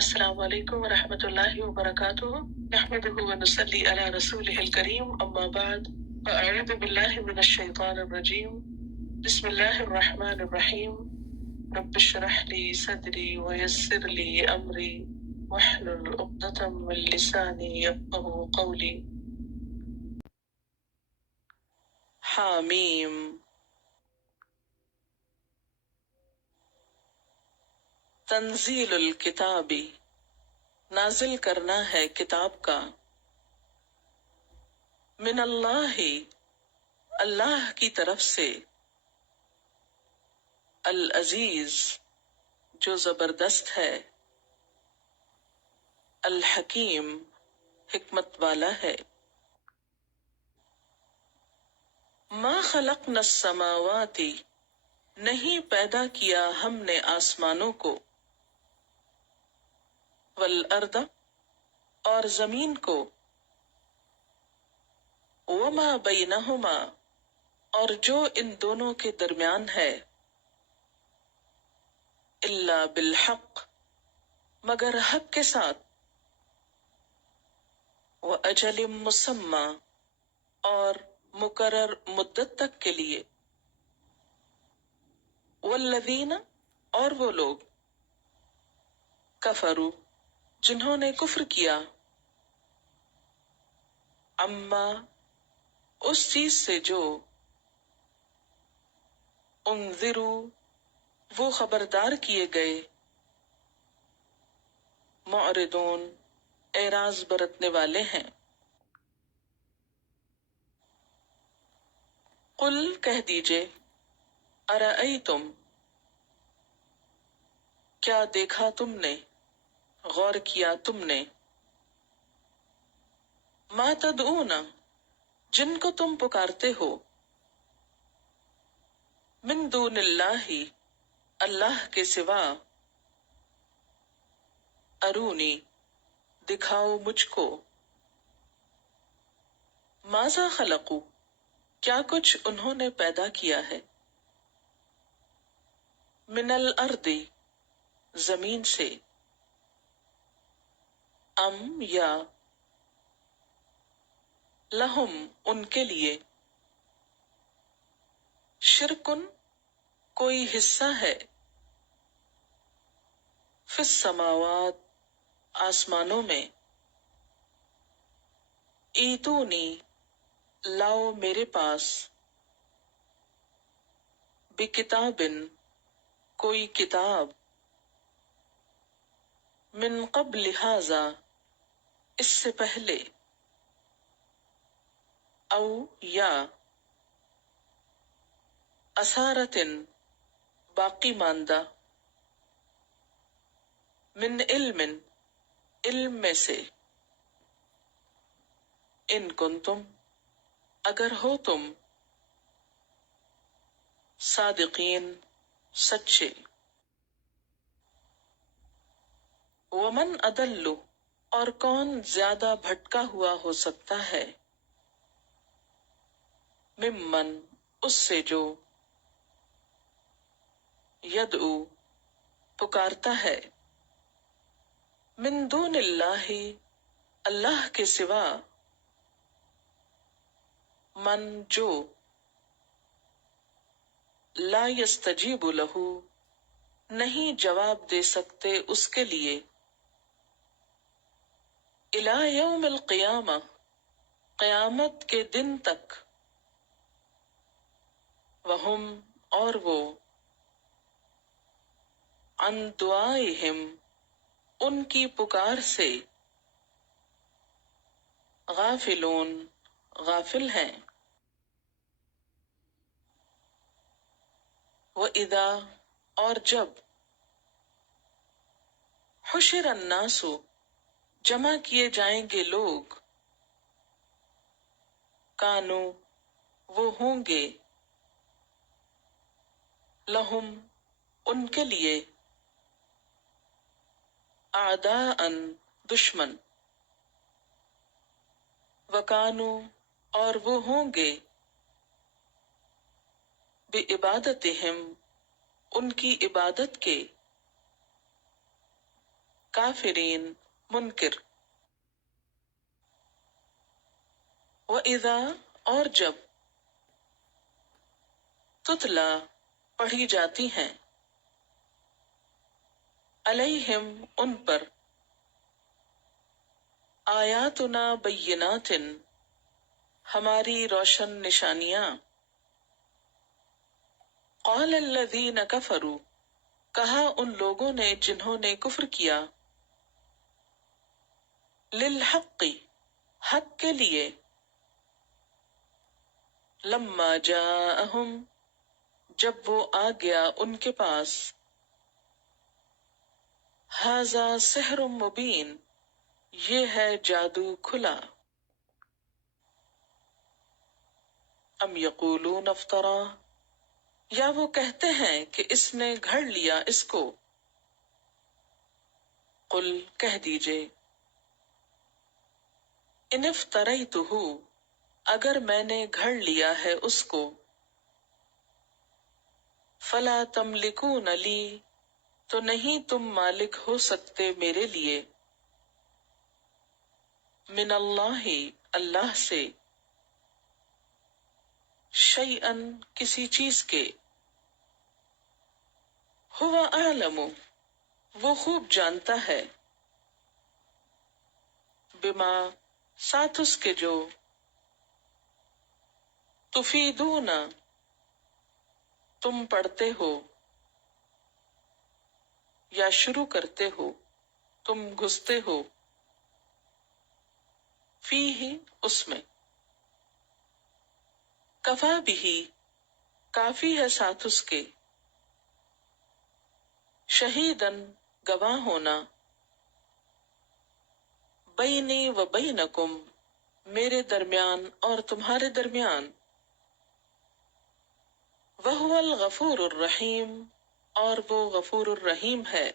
السلام علیکم ورحمۃ اللہ وبرکاتہ نحمده ونصلی علی رسولہ الکریم اما بعد فاعوذ باللہ من الشیطان الرجیم بسم اللہ الرحمن الرحیم رب اشرح لی صدری ویسر لی امری واحلل عقدۃ من لسانی یفقهوا قولی حامیم تنزیل الکتاب نازل کرنا ہے کتاب کا من اللہ اللہ کی طرف سے العزیز جو زبردست ہے الحکیم حکمت والا ہے ما خلقنا السماوات نہیں پیدا کیا ہم نے آسمانوں کو والارض اور زمین کو وما بینہما اور جو ان دونوں کے درمیان ہے الا بالحق مگر حق کے ساتھ واجل مسمى اور مقرر مدت تک کے لیے والذین اور وہ لوگ کفروا جنہوں نے کفر کیا اما اس چیز سے جو انذروا وہ خبردار کیے گئے معرضون اعراض برتنے والے ہیں قل کہہ دیجئے ارأیتم کیا دیکھا تم نے غور کیا تم نے ما تدعون جن کو تم پکارتے ہو من دون اللہ اللہ کے سوا ارونی دکھاؤ مجھ کو ماذا خلقو کیا کچھ انہوں نے پیدا کیا ہے من الارض زمین سے ام یا لہم ان کے لیے شرکن کوئی حصہ ہے فی السماوات آسمانوں میں ایتونی لاؤ میرے پاس بکتابن کوئی کتاب من قبل ھذا اس سے پہلے او یا اثارتن باقی ماندہ من علم علم میں سے ان کنتم اگر ہو تم صادقین سچے ومن اضل اور کون زیادہ بھٹکا ہوا ہو سکتا ہے ممن اس سے جو یدعو پکارتا ہے من دون اللہ اللہ کے سوا من جو لا یستجیب لہ نہیں جواب دے سکتے اس کے لیے الی یوم القیامہ قیامت کے دن تک وہم اور وہ عن دعائہم ان کی پکار سے غافلون غافل ہیں وَإِذَا اور جب حشر الناس جمع کیے جائیں گے لوگ کانو وہ ہوں گے لہم ان کے لیے اعداء دشمن وکانو اور وہ ہوں گے بعبادتہم ان کی عبادت کے کافرین منکر. وَإِذَا اور جب تتلا پڑھی جاتی ہیں علیہم ان پر آیاتنا بینات ہماری روشن نشانیاں قال الذین کفروا کہا ان لوگوں نے جنہوں نے کفر کیا للحق حق کے لیے لما جاءہم جب وہ آ گیا ان کے پاس ھذا سحر مبین یہ ہے جادو کھلا ام یقولون افطرا یا وہ کہتے ہیں کہ اس نے گھڑ لیا اس کو قل کہہ دیجئے ان افتریتہ اگر میں نے گھڑ لیا ہے اس کو فلا تملکون لی تو نہیں تم مالک ہو سکتے میرے لیے من اللہ اللہ سے شیئن کسی چیز کے ہوا اعلم وہ خوب جانتا ہے بما ساتھ اس کے جو تفیدون تم پڑھتے ہو یا شروع کرتے ہو تم گھستے ہو فی ہی اس میں کفا بھی کافی ہے ساتھ اس کے شہیدن گواہ ہونا بینی و بینکم میرے درمیان اور تمہارے درمیان وہو الغفور الرحیم اور وہ غفور الرحیم ہے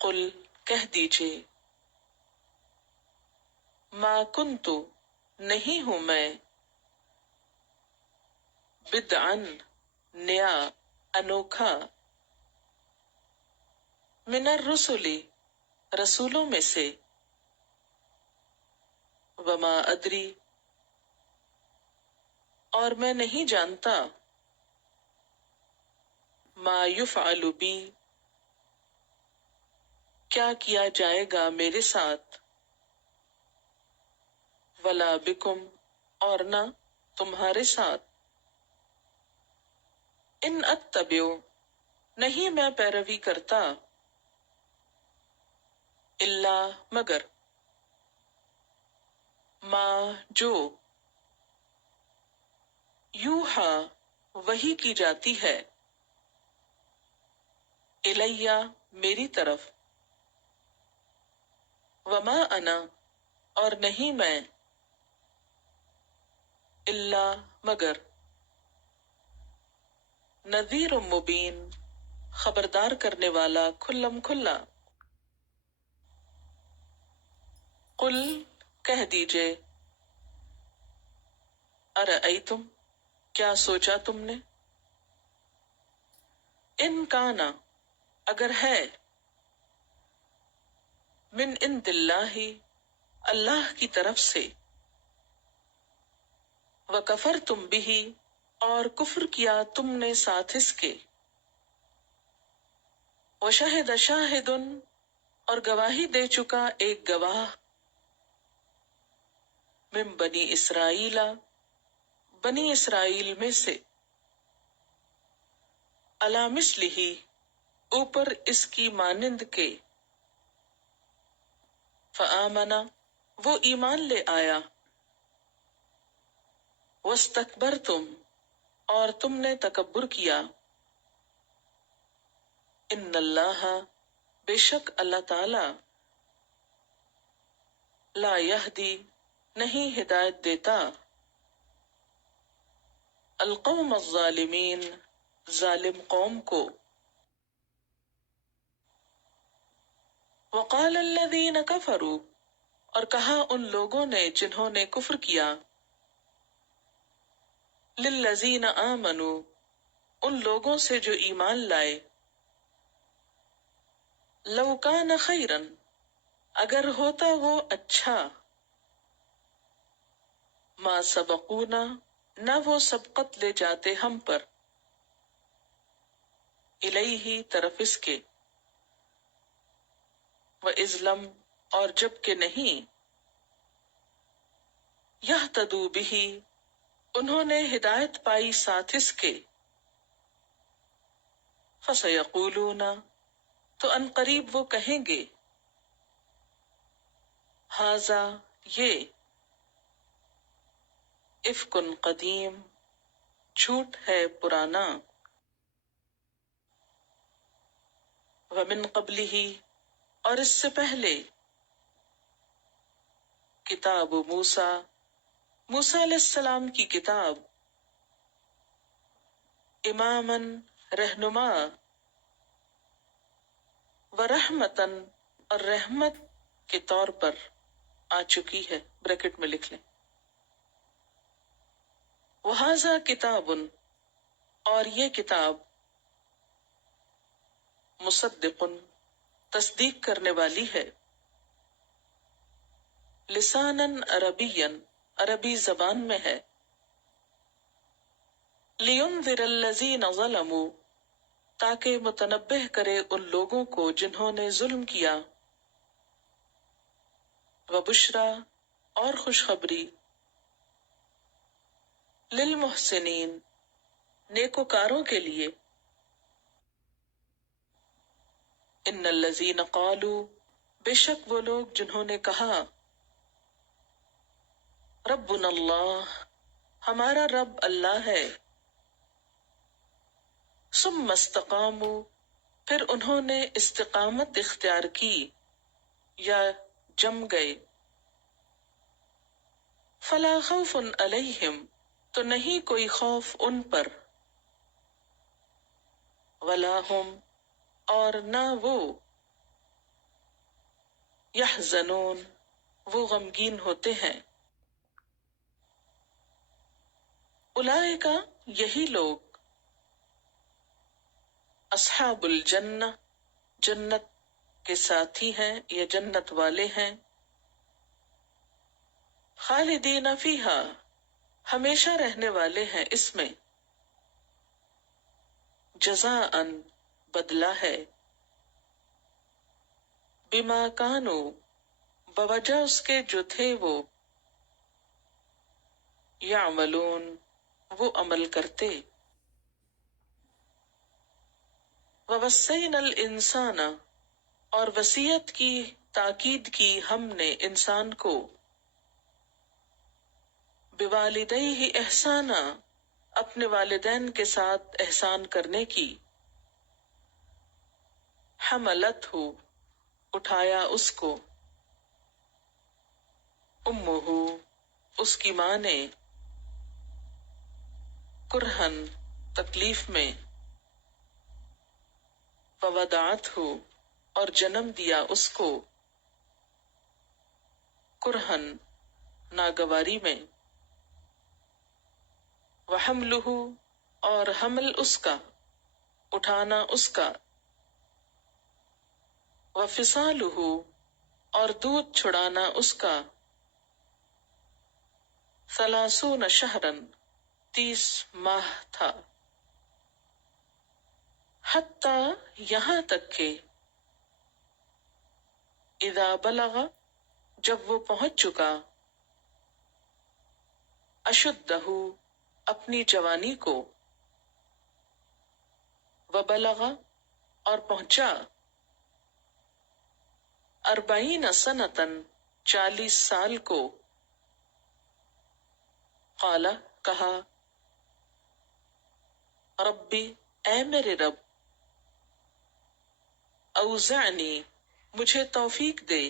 قل کہہ دیجئے ما کنتو نہیں ہوں میں بدعن نیا انوکھا من الرسل رسولوں میں سے وما ادری اور میں نہیں جانتا ما یفعل بی کیا کیا جائے گا میرے ساتھ ولا بکم اور نہ تمہارے ساتھ ان اتبع نہیں میں پیروی کرتا الا مگر ما جو یوحا وحی کی جاتی ہے الیہ میری طرف وما انا اور نہیں میں الا مگر نذیر مبین خبردار کرنے والا کھلم کھلا قل کہہ دیجئے ارأیتم کیا سوچا تم نے ان کانا اگر ہے من عند اللہ اللہ کی طرف سے وکفرتم بھی اور کفر کیا تم نے ساتھ اس کے وشہد شاہد اور گواہی دے چکا ایک گواہ من بنی اسرائیل بنی اسرائیل میں سے علی مثلہ اوپر اس کی مانند کے فآمن وہ ایمان لے آیا واستکبرتم اور تم نے تکبر کیا ان اللہ بے شک اللہ تعالی لا یہدی نہیں ہدایت دیتا القوم الظالمین ظالم قوم کو وقال الذین کفروا اور کہا ان لوگوں نے جنہوں نے کفر کیا للذین آمنوا ان لوگوں سے جو ایمان لائے لو کان خیرن، اگر ہوتا وہ اچھا، ما سبقونا، نہ وہ سبقت لے جاتے ہم پر، الیہ طرف اس کے، وَإِذْ لَمْ اور جب کہ نہیں، یہتدوا بہ انہوں نے ہدایت پائی ساتھ اس کے، فَسَيَقُولُونَ تو ان قریب وہ کہیں گے، ھذا یہ، افک قدیم جھوٹ ہے پرانا، ومن قبلہ اور اس سے پہلے، کتاب موسیٰ موسیٰ علیہ السلام کی کتاب، اماماً رہنما، ورحمتاً اور رحمت کے طور پر آ چکی ہے، بریکٹ میں لکھ لیں، وہذا کتاب اور یہ کتاب، مصدق تصدیق کرنے والی ہے، لساناً عربیاً عربی زبان میں ہے، لینذر الذین ظلموا تاکہ متنبہ کرے ان لوگوں کو جنہوں نے ظلم کیا، وبشرا اور خوشخبری، للمحسنین نیکوکاروں کے لیے، ان الذین قالوا بے شک وہ لوگ جنہوں نے کہا، ربنا اللہ ہمارا رب اللہ ہے، ثم استقاموا پھر انہوں نے استقامت اختیار کی یا جم گئے، فلا خوف علیہم تو نہیں کوئی خوف ان پر، ولا ہم اور نہ وہ، یحزنون وہ غمگین ہوتے ہیں، اولئک یہی لوگ، اصحاب الجنہ جنت کے ساتھی ہیں یا جنت والے ہیں، خالدین فیہا ہمیشہ رہنے والے ہیں اس میں، جزاء بدلہ ہے، بما کانوا بوجہ اس کے جو تھے وہ، یعملون وہ عمل کرتے، ووصینا الانسان اور وصیت کی تاکید کی ہم نے انسان کو، بوالدیہ احسانا اپنے والدین کے ساتھ احسان کرنے کی، حملتہ اٹھایا اس کو، امہ اس کی ماں نے، کرہن تکلیف میں، فوضعتہ اور جنم دیا اس کو، کرہن ناگواری میں، وحملہ اور حمل اس کا اٹھانا اس کا، وفصالہ اور دودھ چھڑانا اس کا، 30 شہرن 30 ماہ تھا، حتی یہاں تک کہ، اذا بلغ جب وہ پہنچ چکا، اشدہ اپنی جوانی کو، وبلغ اور پہنچا، 40 سنتاً 40 سال کو، قال کہا، ربی اے میرے رب، اوزعنی مجھے توفیق دے،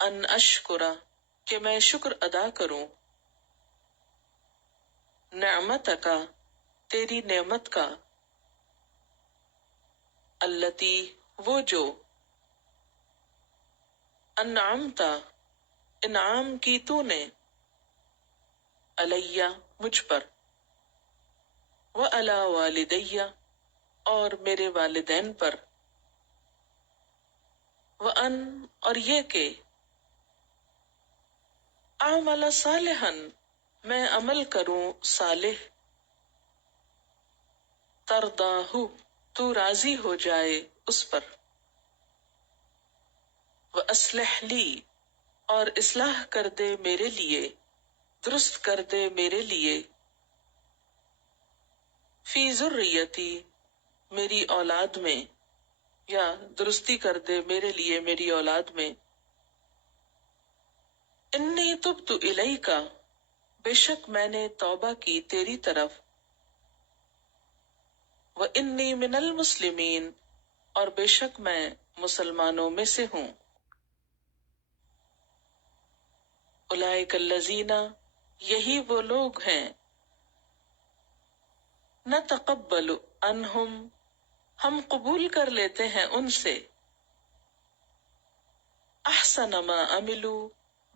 ان اشکرا کہ میں شکر ادا کروں، نعمتک تیری نعمت کا، التی وہ جو، انعمت انعام کی تو نے، علیہ مجھ پر، وعلی والدیہ اور میرے والدین پر، وَأَن اور یہ کہ اعمل صالحا میں عمل کروں صالح ترضاہ تو راضی ہو جائے اس پر وَأَصْلِحْ لِي اور اصلاح کر دے میرے لیے درست کر دے میرے لیے فی ذریتی میری اولاد میں یا درستی کر دے میرے لیے میری اولاد میں انی تبت الیک بے شک میں نے توبہ کی تیری طرف وانی من المسلمین اور بے شک میں مسلمانوں میں سے ہوں اولئک الذین یہی وہ لوگ ہیں نتقبل عنہم ہم قبول کر لیتے ہیں ان سے احسن ما عملو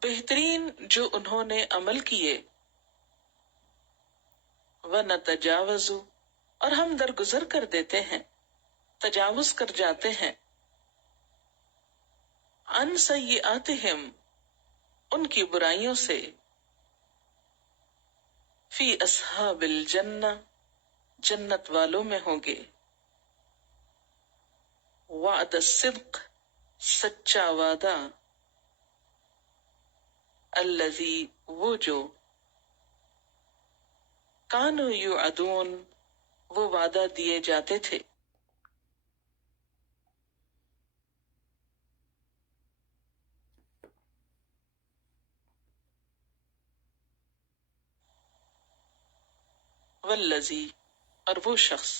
بہترین جو انہوں نے عمل کیے ونتجاوز اور ہم درگزر کر دیتے ہیں تجاوز کر جاتے ہیں عن سیئاتہم ان کی برائیوں سے فی اصحاب الجنہ جنت والوں میں ہوں گے وعد الصدق سچا وعدہ الذی وہ جو کانوا یوعدون وہ وعدہ دیے جاتے تھے والذی اور وہ شخص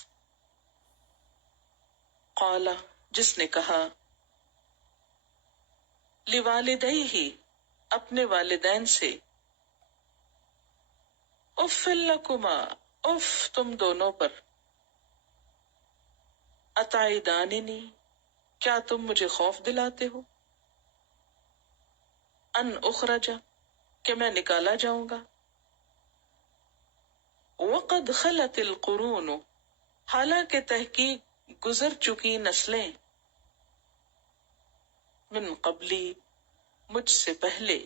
قال جس نے کہا لوالدیہ اپنے والدین سے اف لکما اف تم دونوں پر اتعداننی کیا تم مجھے خوف دلاتے ہو ان اخرج کہ میں نکالا جاؤں گا وقد خلت القرون حالانکہ تحقیق گزر چکی نسلیں من قبلی مجھ سے پہلے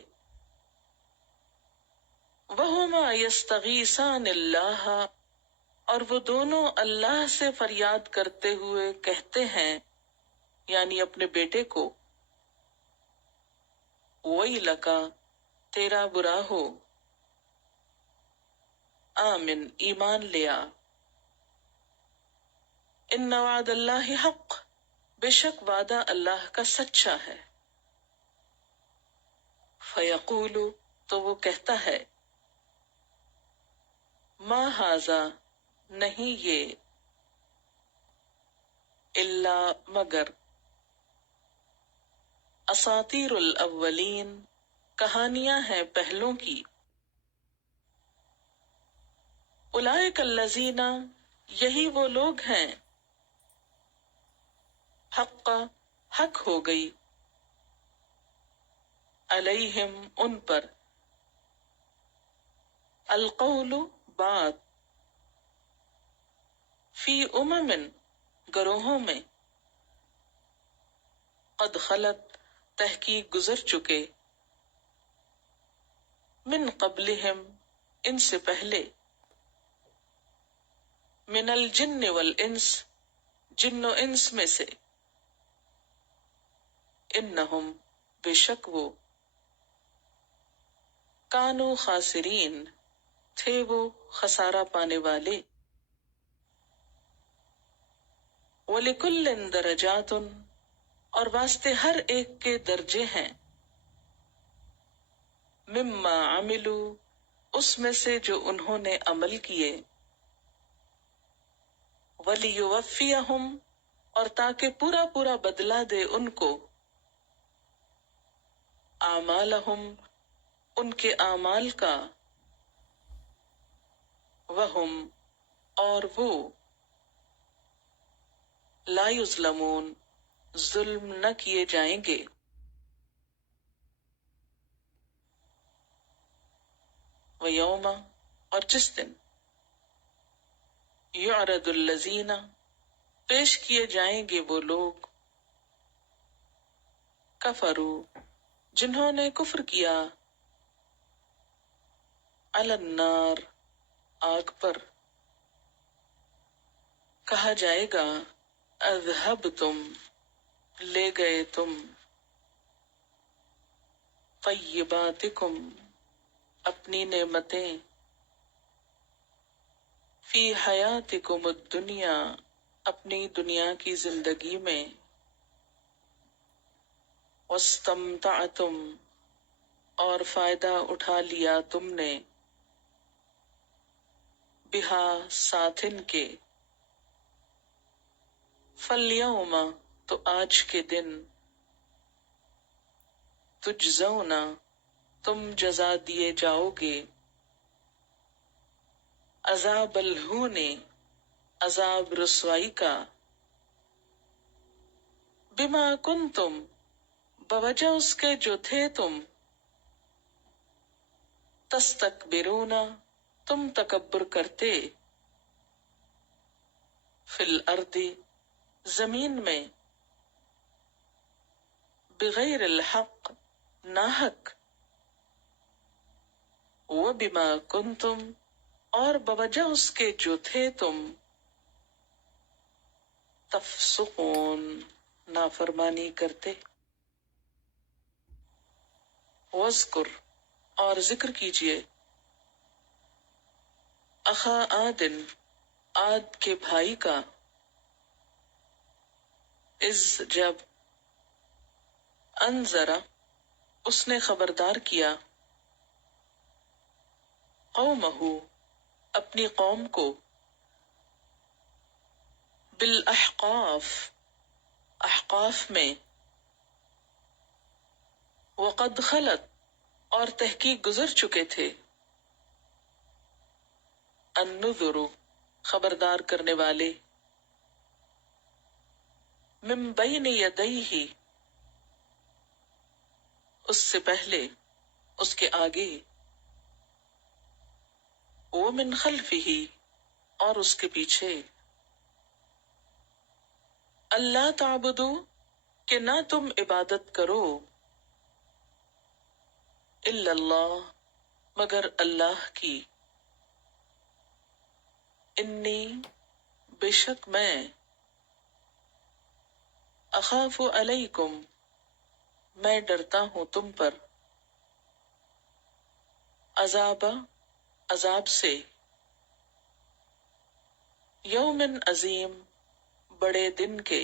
وہما یستغیثان اللہ اور وہ دونوں اللہ سے فریاد کرتے ہوئے کہتے ہیں یعنی اپنے بیٹے کو ویلکا تیرا برا ہو آمن ایمان لیا ان وعد اللہ حق بے شک وعدہ اللہ کا سچا ہے فیقول تو وہ کہتا ہے ما ھذا نہیں یہ الا مگر اساطیر الاولین کہانیاں ہیں پہلوں کی اولئک الذین یہی وہ لوگ ہیں حق ہو گئی علیہم ان پر القول بات فی گروہوں میں قد خلت تحقیق گزر چکے من قبلہم ان سے پہلے من الجن والانس جن و انس میں سے انہم بے شک وہ کانو خاسرین تھے وہ خسارہ پانے والے وَلِكُلٍّ دَرَجَاتٌ اور واسطے ہر ایک کے درجے ہیں مما عملوا اس میں سے جو انہوں نے عمل کیے وَلِيُوَفِّيَهُمْ اور تاکہ پورا پورا بدلہ دے ان کو اعمالہم ان کے اعمال کا وہم اور وہ لا یظلمون ظلم نہ کیے جائیں گے ویوم اور جس دن یعرض الذین پیش کیے جائیں گے وہ لوگ کفرو جنہوں نے کفر کیا، علی النار آگ پر، کہا جائے گا اذہبتم لے گئے تم، طیباتکم اپنی نعمتیں، فی حیاتکم الدنیا اپنی دنیا کی زندگی میں، واستمتعتم اور فائدہ اٹھا لیا تم نے، بہا ساتھ ان کے، فالیوم تو آج کے دن، تجزون تم جزا دیے جاؤ گے، عذاب الہون عذاب رسوائی کا، بما کنتم بوجہ اس کے جو تھے تم، تستکبرون تم تکبر کرتے، فی الارض زمین میں، بغیر الحق ناحق، وبما کنتم اور بوجہ اس کے جو تھے تم، تفسقون نافرمانی کرتے، واذکر اور ذکر کیجئے، اخا عادن عاد کے بھائی کا، اذ جب، انذرا اس نے خبردار کیا، قومہ اپنی قوم کو، بالاحقاف احقاف میں، وقد خلت اور تحقیق گزر چکے تھے، النذر خبردار کرنے والے، من بین یدیہ اس سے پہلے، اس کے آگے، ومن خلفہ اور اس کے پیچھے، اللہ تعبدو کہ نہ تم عبادت کرو، الا اللہ مگر اللہ کی، انی بے شک میں، اخاف علیکم میں ڈرتا ہوں تم پر، عذاب عذاب سے، یوم عظیم بڑے دن کے،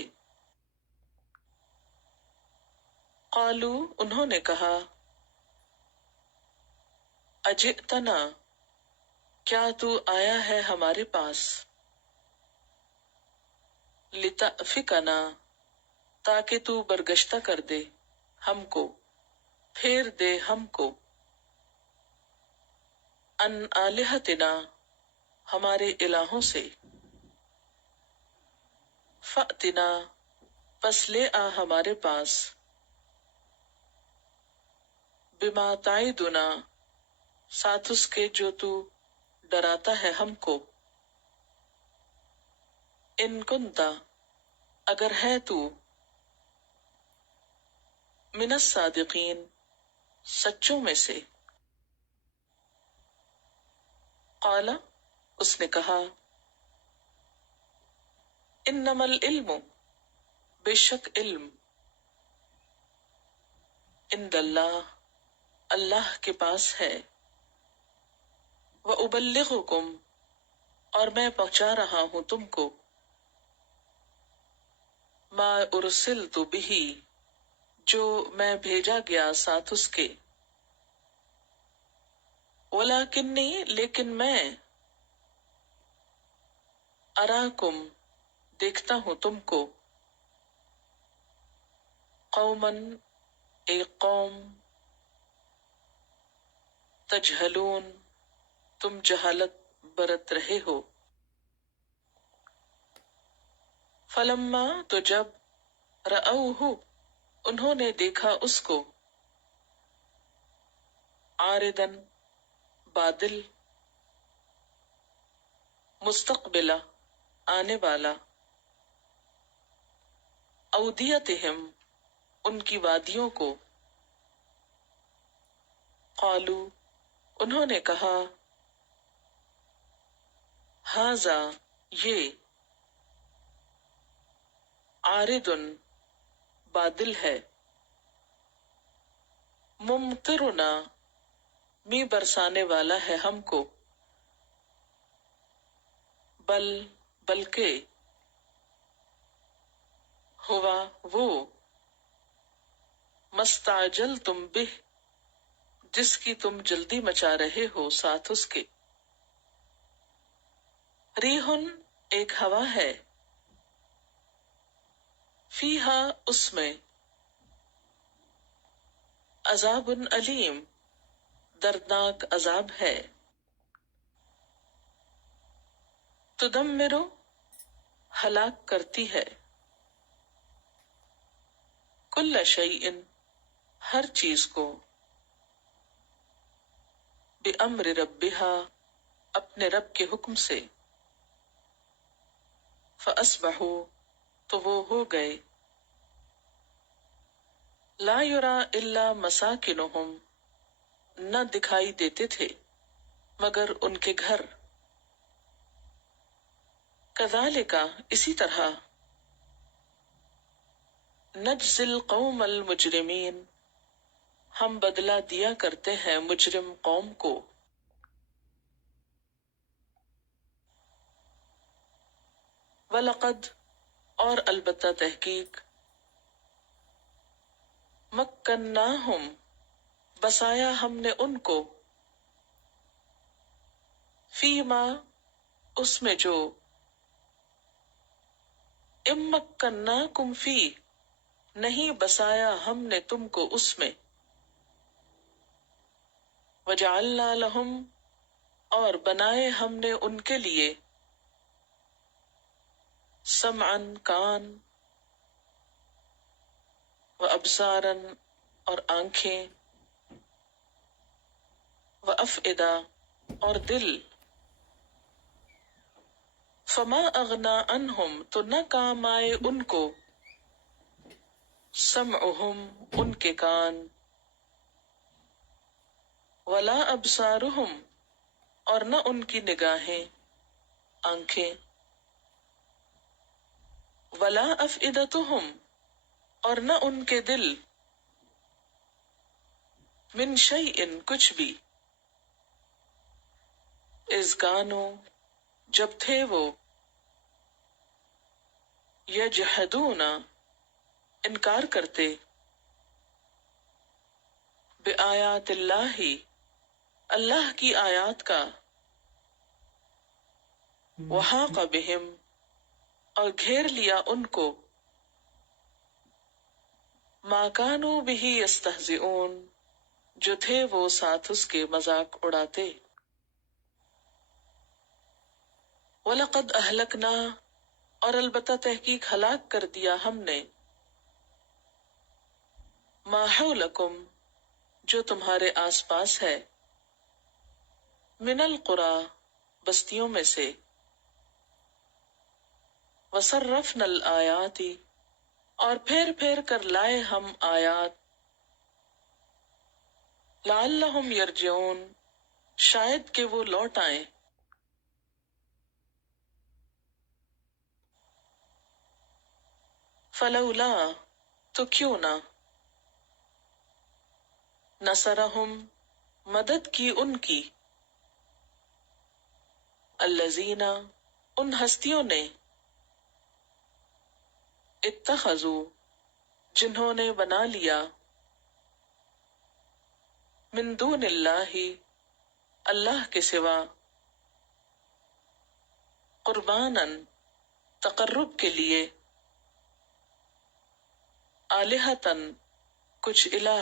قالو انہوں نے کہا، اجئتنا کیا تو آیا ہے ہمارے پاس، لتأفکنا تاکہ تو برگشتہ کر دے ہم کو، پھیر دے ہم کو، ان آلہتنا ہمارے الہوں سے، فأتنا پس لے آ ہمارے پاس، بما تعدنا ساتھ اس کے جو تو ڈراتا ہے ہم کو، ان کنتا اگر ہے تو، من الصادقین سچوں میں سے، قال اس نے کہا، انما العلم بے شک علم، عند اللہ اللہ کے پاس ہے، وابلغکم اور میں پہنچا رہا ہوں تم کو، ما ارسلت به جو میں بھیجا گیا ساتھ اس کے، ولیکنی لیکن میں، اراکم دیکھتا ہوں تم کو، قوماً ایک قوم، تجہلون تم جہالت برت رہے ہو، فلما تو جب، رأوہ انہوں نے دیکھا اس کو، عارضاً بادل، مستقبلا آنے والا، اودیتہم ان کی وادیوں کو. قالو انہوں نے کہا ھذا یہ عارض بادل ہے ممطرنا می برسانے والا ہے ہم کو بل بلکہ ہوا وہ مستعجل تم بہ جس کی تم جلدی مچا رہے ہو ساتھ اس کے. ریحن ایک ہوا ہے فیہا اس میں عذاب علیم دردناک عذاب ہے. تدمر ہلاک کرتی ہے کل شیء ہر چیز کو بامر ربہا اپنے رب کے حکم سے. فاصبحوا تو وہ ہو گئے لا یرا الا مساکنہم نہ دکھائی دیتے تھے مگر ان کے گھر. کذالک اسی طرح نجزی القوم المجرمین ہم بدلہ دیا کرتے ہیں مجرم قوم کو. وَلَقَدْ اور البتہ تحقیق مَكَّنَّاهُمْ بسایا ہم نے ان کو فیما اس میں جو اِمَّكَّنَّاكُمْ فی نہیں بسایا ہم نے تم کو اس میں. وَجَعَلْنَا لَهُمْ اور بنائے ہم نے ان کے لیے سمعاً کان وابصاراً اور آنکھیں وافئدہ اور دل. فما اغنا عنہم تو نہ کام آئے ان کو سمعہم ان کے کان ولا ابصارہم اور نہ ان کی نگاہیں آنکھیں ولا افئدتہم اور نہ ان کے دل من شیء کچھ بھی اذ کانوا جب تھے وہ یجحدون انکار کرتے بآیات اللہ اللہ کی آیات کا. وحاق بہم اور گھیر لیا ان کو ما کانوا بہ یستہزئون جو تھے وہ ساتھ اس کے مذاق اڑاتے. وَلَقَدْ أَهْلَكْنَا اور البتہ تحقیق ہلاک کر دیا ہم نے ما حولکم جو تمہارے آس پاس ہے من القریٰ بستیوں میں سے. وَصَرَّفْنَا الْآيَاتِ اور پھیر پھیر کر لائے ہم آیات لعلہم یرجعون شاید کہ وہ لوٹ آئیں. فلولا تو کیوں نہ نصرہم مدد کی ان کی الذین ان ہستیوں نے اتخذوا جنہوں نے بنا لیا من دون اللہ اللہ کے سوا قرباناً تقرب کے لیے آلہتاً کچھ الہ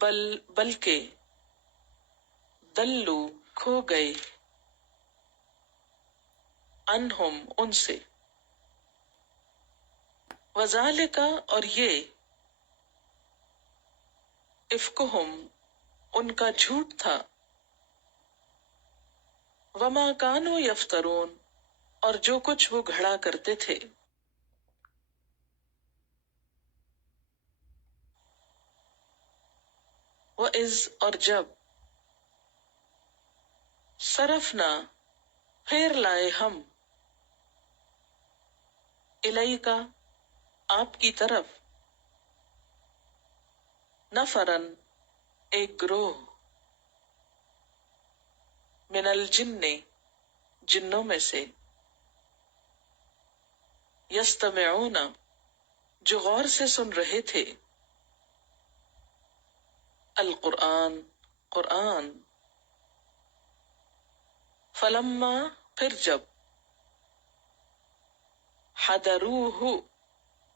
بلکہ دلو کھو گئے عنہم ان سے. وذالک اور یہ افکہم ان کا جھوٹ تھا وما کانوا یفترون اور جو کچھ وہ گھڑا کرتے تھے. وَإِذْ اور جب صرفنا پھیر لائے ہم الیکا آپ کی طرف نفرن ایک گروہ من الجن جنوں میں سے یستمعون جو غور سے سن رہے تھے القرآن قرآن فلما پھر جب حضروہ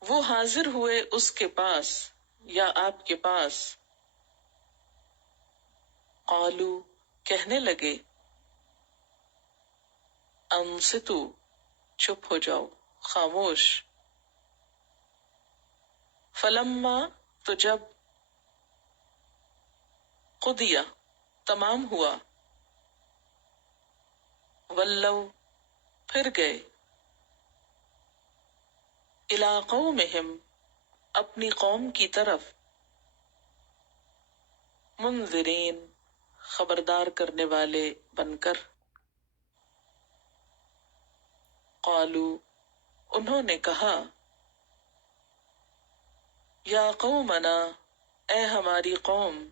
وہ حاضر ہوئے اس کے پاس یا آپ کے پاس قالو کہنے لگے انصتو چپ ہو جاؤ خاموش فلما تو جب قضیہ تمام ہوا ولو پھر گئے الی قومہم اپنی قوم کی طرف منذرین خبردار کرنے والے بن کر قالو انہوں نے کہا یا قومنا اے ہماری قوم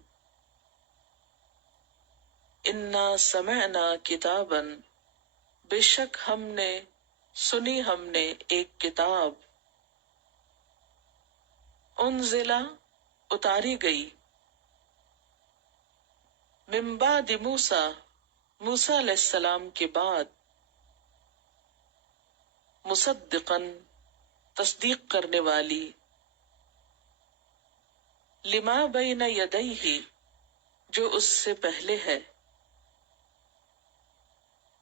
انا سمعنا کتابا بے شک ہم نے سنی ہم نے ایک کتاب انزلہ اتاری گئی من بعد موسیٰ موسیٰ علیہ السلام کے بعد مصدقاً تصدیق کرنے والی لما بین یدیہ جو اس سے پہلے ہے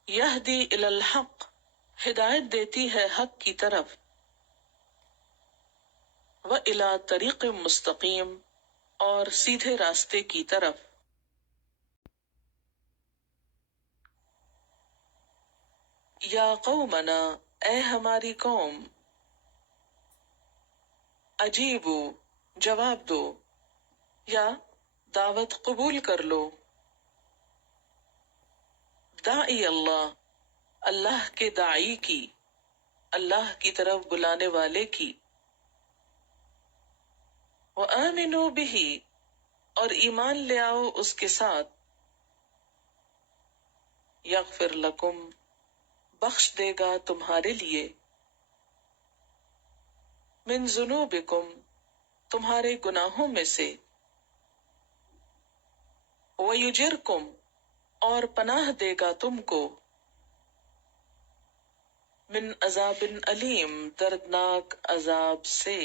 یہدی الی الحق ہدایت دیتی ہے حق کی طرف وإلی طریق مستقیم اور سیدھے راستے کی طرف یا قومنا اے ہماری قوم اجیبو جواب دو یا دعوت قبول کر لو داعی اللہ اللہ کے داعی کی اللہ کی طرف بلانے والے کی وآمنوا بہ اور ایمان لے آؤ اس کے ساتھ یغفر لکم بخش دے گا تمہارے لیے من ذنوبکم تمہارے گناہوں میں سے ویجرکم اور پناہ دے گا تم کو من عذاب علیم دردناک عذاب سے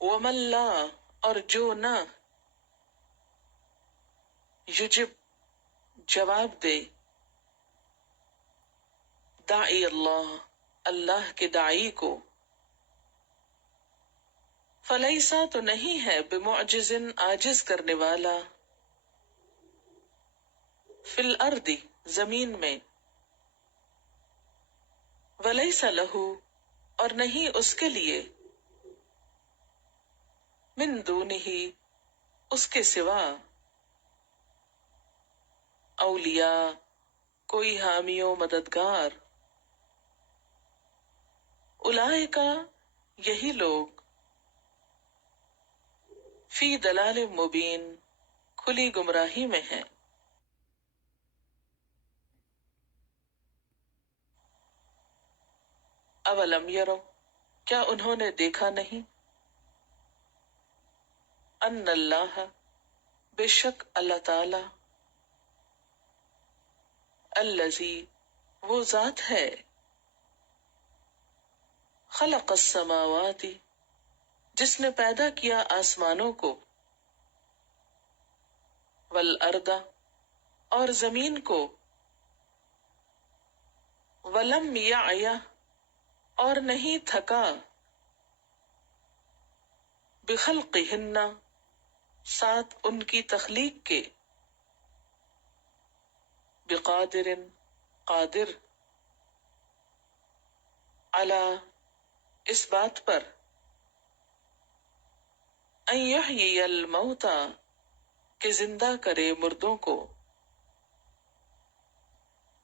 ومن لا اور جو نہ یجب جواب دے داعی اللہ اللہ کے داعی کو فلیسا تو نہیں ہے بمعجز عاجز کرنے والا فی الارض زمین میں ولیس لہ اور نہیں اس کے لیے من دونہ اس کے سوا اولیاء کوئی حامی و مددگار اولئکا یہی لوگ فی دلال مبین کھلی گمراہی میں ہیں اولم یرو کیا انہوں نے دیکھا نہیں ان اللہ بے شک اللہ تعالی الذی وہ ذات ہے خلق السماوات جس نے پیدا کیا آسمانوں کو والارض اور زمین کو ولم یعی اور نہیں تھکا بخلقہن ساتھ ان کی تخلیق کے بقادر قادر علی اس بات پر ان یحیی الموتى کہ زندہ کرے مردوں کو،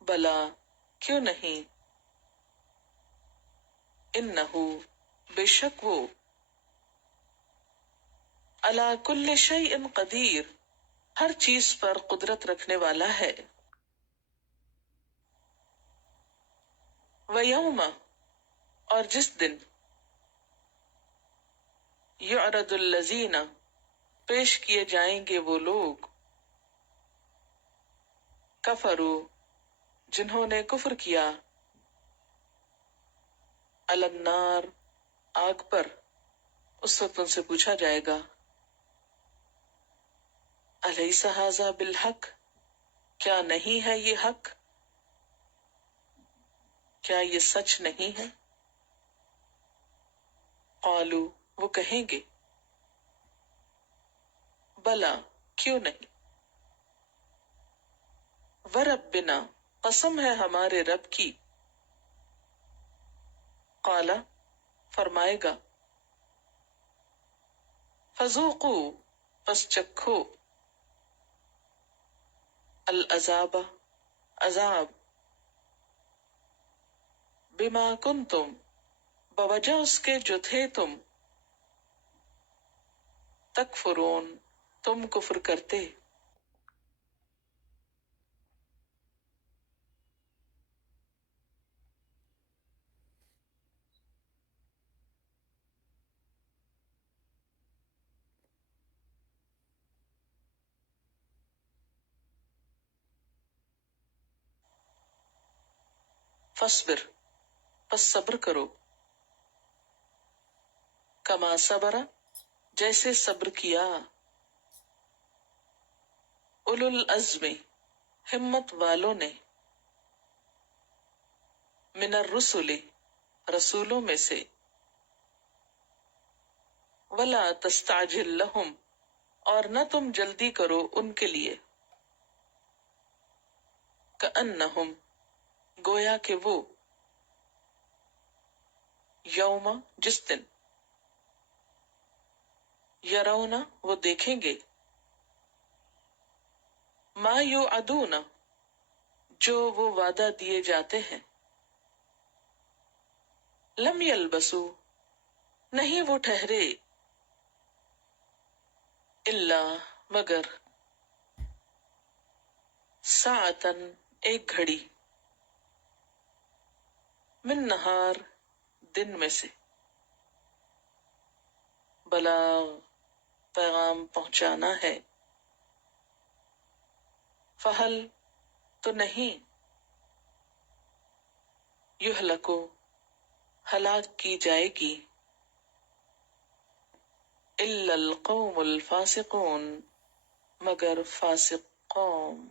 بلا کیوں نہیں، انہو بے شک وہ، علی کل شیء قدیر ہر چیز پر قدرت رکھنے والا ہے، ویوم اور جس دن، یعرض الذین پیش کیے جائیں گے وہ لوگ، کفروا جنہوں نے کفر کیا، علی النار آگ پر، اس وقت ان سے پوچھا جائے گا، الیس ھذا بالحق کیا نہیں ہے یہ حق، کیا یہ سچ نہیں ہے، قالوا وہ کہیں گے، بلا کیوں نہیں، وربنا قسم ہے ہمارے رب کی، قال فرمائے گا، فذوقوا پس چکھو، العذاب عذاب، بما کنتم بوجہ اس کے جو تھے تم، تکفرون تم کفر کرتے، فاصبر پس صبر کرو، کما صبر جیسے صبر کیا، اولو العزم ہمت والوں نے، من الرسل رسولوں میں سے، ولا تستعجل لہم اور نہ تم جلدی کرو ان کے لیے، کأنہم گویا کہ وہ، یوم جس دن، یرون وہ دیکھیں گے، ما یوعدون جو وہ وعدہ دیے جاتے ہیں، لم یلبسوا نہیں وہ ٹھہرے، الا مگر، ساعتن ایک گھڑی، من نہار دن میں سے، بلاغ پیغام پہنچانا ہے، فہل تو نہیں، یہلکو ہلاک کی جائے گی، الا القوم الفاسقون مگر فاسق قوم،